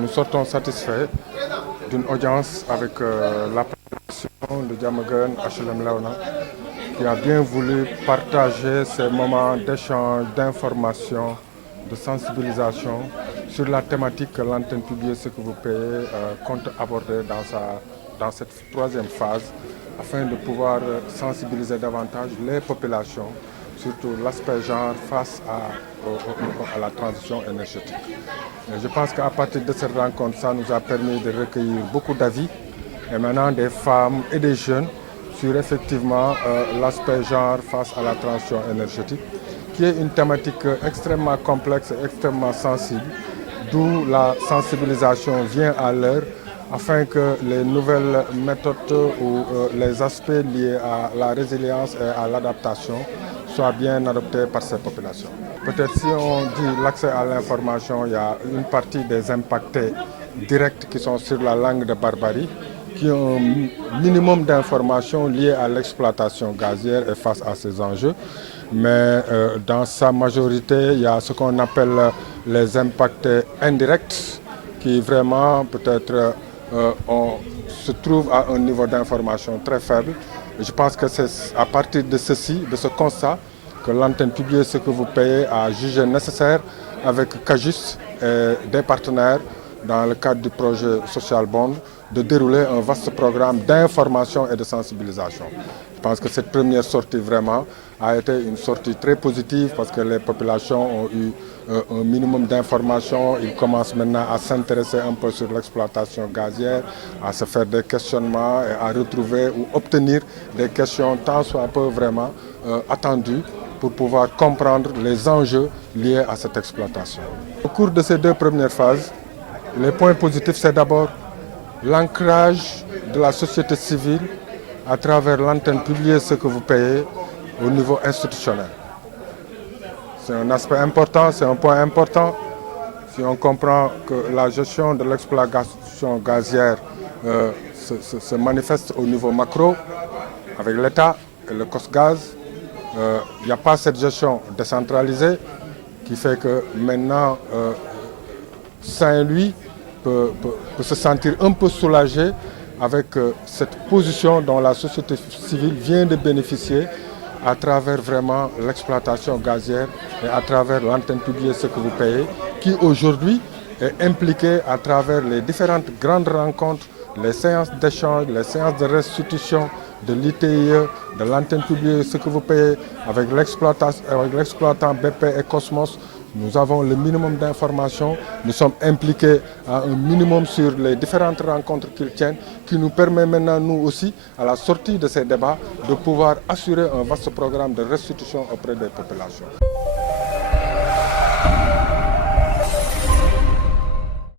Nous sortons satisfaits d'une audience avec la présentation de Diamaguène HLM Léona qui a bien voulu partager ces moments d'échange, d'information, de sensibilisation sur la thématique que l'antenne publique Ce que vous payez compte aborder dans cette troisième phase afin de pouvoir sensibiliser davantage les populations, surtout l'aspect genre face à la transition énergétique. Et je pense qu'à partir de cette rencontre, ça nous a permis de recueillir beaucoup d'avis, et maintenant des femmes et des jeunes, sur effectivement l'aspect genre face à la transition énergétique, qui est une thématique extrêmement complexe et extrêmement sensible, d'où la sensibilisation vient à l'heure, afin que les nouvelles méthodes ou les aspects liés à la résilience et à l'adaptation soient bien adoptés par ces populations. Peut-être si on dit l'accès à l'information, il y a une partie des impactés directs qui sont sur la langue de barbarie, qui ont un minimum d'informations liées à l'exploitation gazière et face à ces enjeux. Mais dans sa majorité, il y a ce qu'on appelle les impactés indirects, qui vraiment peut-être se trouvent à un niveau d'information très faible. Et je pense que c'est à partir de ceci, de ce constat, que l'antenne publique Ce que vous payez a jugé nécessaire avec CAJUS et des partenaires dans le cadre du projet Social Bond de dérouler un vaste programme d'information et de sensibilisation. Je pense que cette première sortie vraiment a été une sortie très positive parce que les populations ont eu un minimum d'informations. Ils commencent maintenant à s'intéresser un peu sur l'exploitation gazière, à se faire des questionnements et à retrouver ou obtenir des questions tant soit peu vraiment attendues pour pouvoir comprendre les enjeux liés à cette exploitation. Au cours de ces deux premières phases, les points positifs, c'est d'abord l'ancrage de la société civile à travers l'antenne publique Ce que vous payez au niveau institutionnel. C'est un aspect important, c'est un point important. Si on comprend que la gestion de l'exploitation gazière se manifeste au niveau macro, avec l'État et le COSGAZ, il n'y a pas cette gestion décentralisée qui fait que maintenant Saint-Louis peut se sentir un peu soulagé avec cette position dont la société civile vient de bénéficier à travers vraiment l'exploitation gazière et à travers l'antenne publique Ce que vous payez, qui aujourd'hui est impliquée à travers les différentes grandes rencontres, les séances d'échange, les séances de restitution de l'ITIE, de l'antenne publique Ce que vous payez, avec l'exploitant BP et Cosmos. Nous avons le minimum d'informations, nous sommes impliqués à un minimum sur les différentes rencontres qu'ils tiennent, qui nous permet maintenant, nous aussi, à la sortie de ces débats, de pouvoir assurer un vaste programme de restitution auprès des populations.